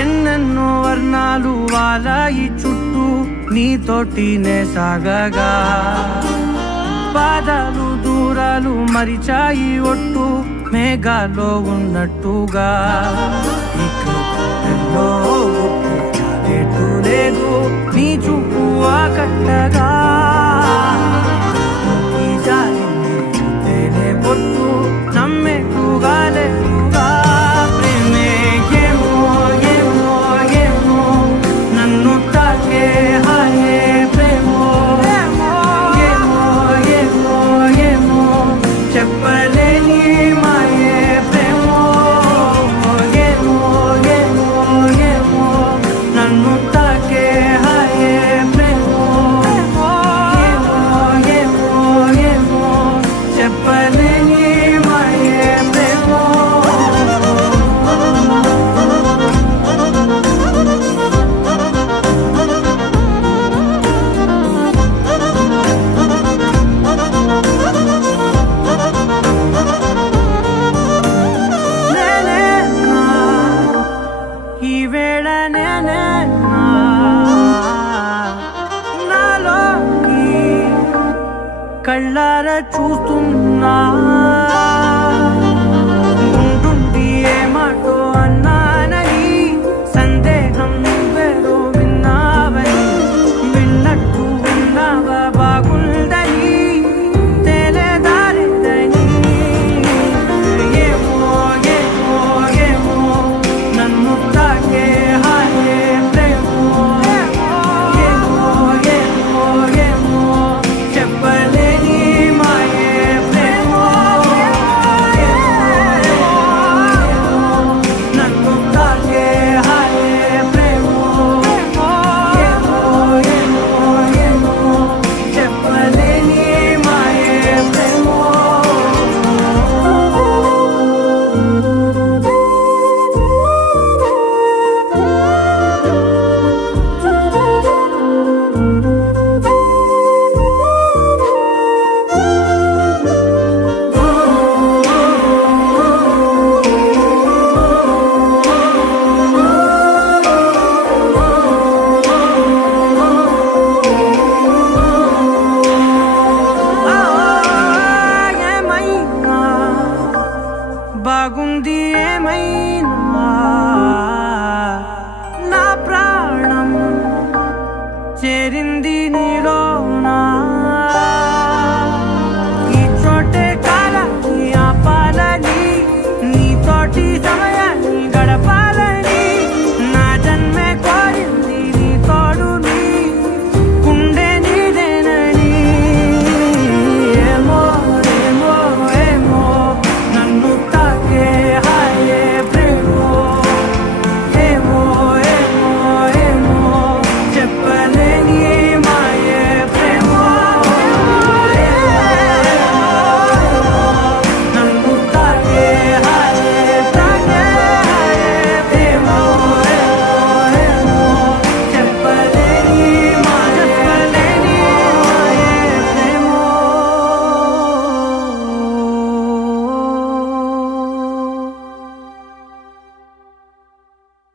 ఎన్నెన్నో వర్ణాలు వాలాయి చుట్టూ నీతోటినే సాగగా పాదాలు దూరాలు మరిచాయి ఒట్టు మేఘాలో ఉన్నట్టుగా ఇక లేదు నీ చూపు ఆకట్టగా ఈ జాలినే పొట్టు నమ్మేట్టుగా లేదుగా ప్రేమే ఏమో ఏమో ఏమో నన్ను తాకే హాయే ప్రేమో ఏమో ఏమో ఏమో ఏమో చెప్పలేని మాయే ప్రేమో ఏమో ఏమో ఏమో నన్ను తాకే హాయే ప్రేమో ఏమో ఏమో ఏమో చెప్పలేని మాయే ప్రేమో ఈ వేళ నేనే నాలోకి కళ్ళారా చూస్తున్నా ఉంటుండి ఏ మాటో అన్నానని సందేహం నువ్వేదో విన్నావని విన్నట్టు విన్నావా బాగుందని తెలియదారిద్దని ఏమో ఏమో ఏమో నన్ను తాకే హాయే ప్రేమో ఏమో ఏమో ఏమో చెప్పలేని మాయే ప్రేమో నన్ను తాకే హాయే ప్రేమో ఏమో ఏమో ఏమో చెప్పలేని మాయే ప్రేమో ఏమైనా బాగుంది ఏమైనా